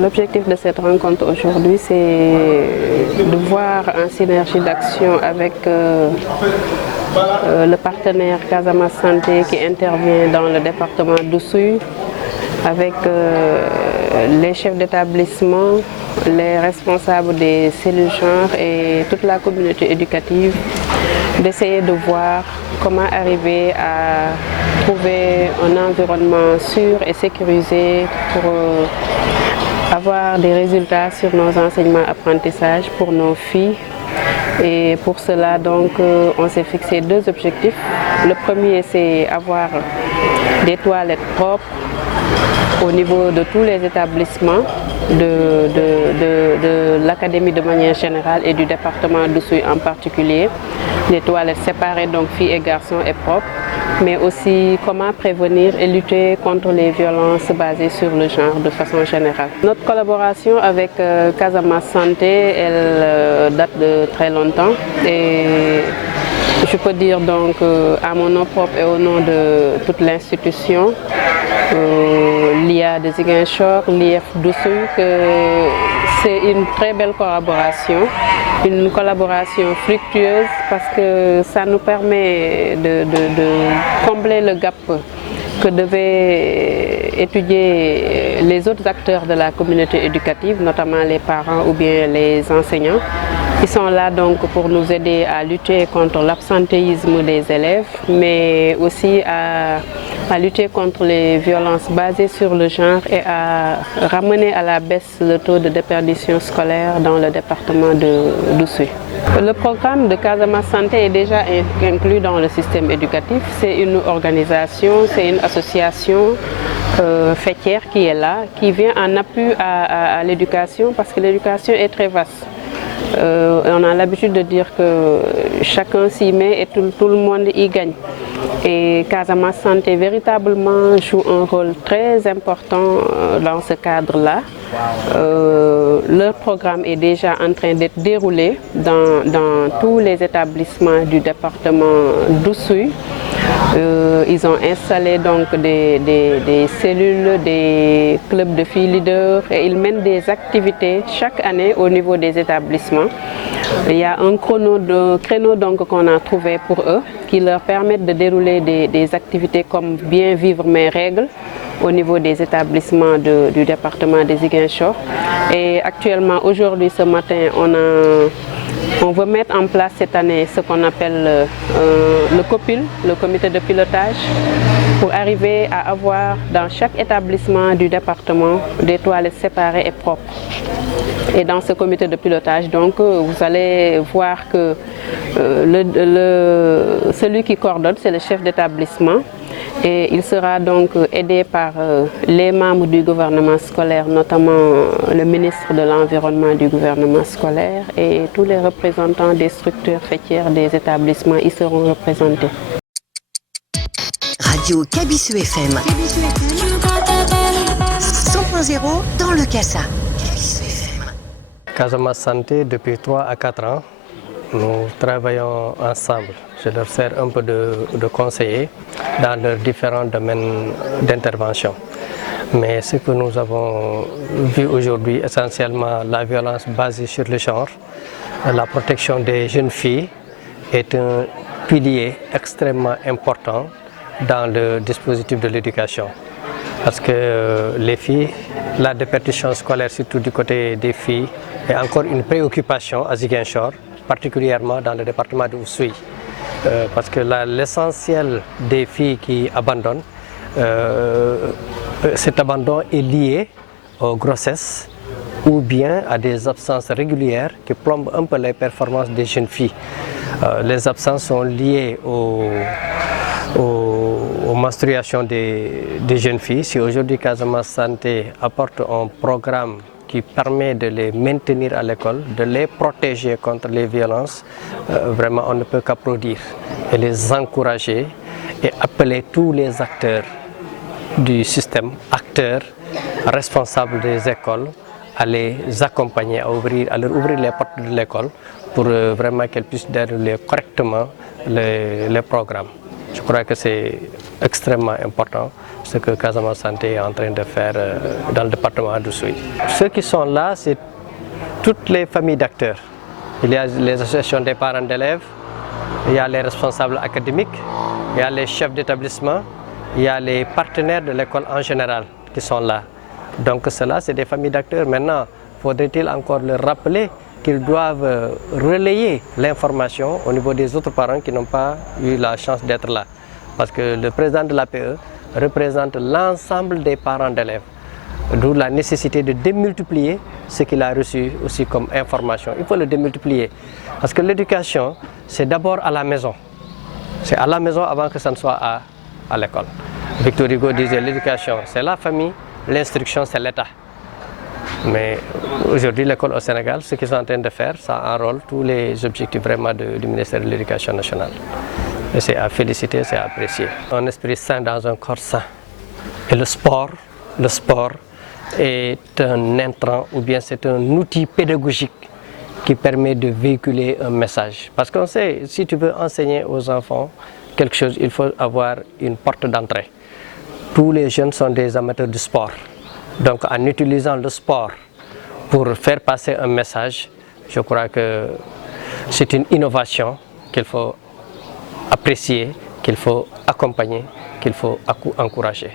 L'objectif de cette rencontre aujourd'hui, c'est de voir en synergie d'action avec le partenaire Casamance Santé qui intervient dans le département d'Oussouye, avec les chefs d'établissement, les responsables des cellules genre et toute la communauté éducative, d'essayer de voir comment arriver à trouver un environnement sûr et sécurisé pour avoir des résultats sur nos enseignements-apprentissages pour nos filles. Et pour cela, donc, on s'est fixé deux objectifs. Le premier, c'est avoir des toilettes propres au niveau de tous les établissements de l'académie de manière générale et du département d'Oussouye en particulier. Des toilettes séparées, donc filles et garçons, et propres, mais aussi comment prévenir et lutter contre les violences basées sur le genre de façon générale. Notre collaboration avec Casamance Santé, elle date de très longtemps et je peux dire donc à mon nom propre et au nom de toute l'institution, l'IA de Ziguinchor, l'IF d'Oussouye, que c'est une très belle collaboration, une collaboration fructueuse parce que ça nous permet de combler le gap que devaient étudier les autres acteurs de la communauté éducative, notamment les parents ou bien les enseignants. Ils sont là donc pour nous aider à lutter contre l'absentéisme des élèves, mais aussi à lutter contre les violences basées sur le genre et à ramener à la baisse le taux de déperdition scolaire dans le département d'Oussouye. Le programme de Casamance Santé est déjà inclus dans le système éducatif. C'est une organisation, c'est une association fêtière qui est là, qui vient en appui à l'éducation parce que l'éducation est très vaste. On a l'habitude de dire que chacun s'y met et tout le monde y gagne. Et Casamance Santé véritablement joue un rôle très important dans ce cadre-là. Leur programme est déjà en train d'être déroulé dans tous les établissements du département d'Oussouye. Ils ont installé donc des cellules, des clubs de filles leaders et ils mènent des activités chaque année au niveau des établissements. Il y a un créneau donc qu'on a trouvé pour eux qui leur permettent de dérouler des activités comme bien vivre mes règles au niveau des établissements du département des Ziguinchor. Et actuellement, aujourd'hui, ce matin, on veut mettre en place cette année ce qu'on appelle le COPIL, le comité de pilotage, pour arriver à avoir dans chaque établissement du département des toilettes séparées et propres. Et dans ce comité de pilotage, donc, vous allez voir que celui qui coordonne, c'est le chef d'établissement. Et il sera donc aidé par les membres du gouvernement scolaire, notamment le ministre de l'Environnement du gouvernement scolaire et tous les représentants des structures fêtières des établissements y seront représentés. Radio Kabisu FM 100.0 dans le Kassa. Casamance Santé, depuis 3 à 4 ans, nous travaillons ensemble. Je leur sers un peu de conseiller dans leurs différents domaines d'intervention. Mais ce que nous avons vu aujourd'hui, essentiellement la violence basée sur le genre, la protection des jeunes filles est un pilier extrêmement important dans le dispositif de l'éducation. Parce que les filles, la déperdition scolaire, surtout du côté des filles, est encore une préoccupation à Ziguinchor, particulièrement dans le département de Oussouye. Parce que l'essentiel des filles qui abandonnent, cet abandon est lié aux grossesses ou bien à des absences régulières qui plombent un peu les performances des jeunes filles. Les absences sont liées aux menstruations des jeunes filles. Si aujourd'hui Casamance Santé apporte un programme qui permet de les maintenir à l'école, de les protéger contre les violences, vraiment on ne peut qu'applaudir et les encourager et appeler tous les acteurs du système, acteurs responsables des écoles, à les accompagner, à leur ouvrir les portes de l'école pour vraiment qu'elles puissent dérouler correctement les programmes. Je crois que c'est extrêmement important ce que Casamance Santé est en train de faire dans le département d'Oussouye. Ceux qui sont là, c'est toutes les familles d'acteurs. Il y a les associations des parents d'élèves, il y a les responsables académiques, il y a les chefs d'établissement, il y a les partenaires de l'école en général qui sont là. Donc cela, c'est des familles d'acteurs. Maintenant, faudrait-il encore leur rappeler qu'ils doivent relayer l'information au niveau des autres parents qui n'ont pas eu la chance d'être là. Parce que le président de l'APE représente l'ensemble des parents d'élèves. D'où la nécessité de démultiplier ce qu'il a reçu aussi comme information. Il faut le démultiplier. Parce que l'éducation, c'est d'abord à la maison. C'est à la maison avant que ça ne soit à l'école. Victor Hugo disait l'éducation, c'est la famille, l'instruction, c'est l'État. Mais aujourd'hui, l'école au Sénégal, ce qu'ils sont en train de faire, ça enrôle tous les objectifs vraiment du ministère de l'Éducation nationale. Et c'est à féliciter, c'est à apprécier. Un esprit sain dans un corps sain. Et le sport est un intrant ou bien c'est un outil pédagogique qui permet de véhiculer un message. Parce qu'on sait, si tu veux enseigner aux enfants quelque chose, il faut avoir une porte d'entrée. Tous les jeunes sont des amateurs du sport. Donc en utilisant le sport pour faire passer un message, je crois que c'est une innovation qu'il faut apprécier, qu'il faut accompagner, qu'il faut encourager.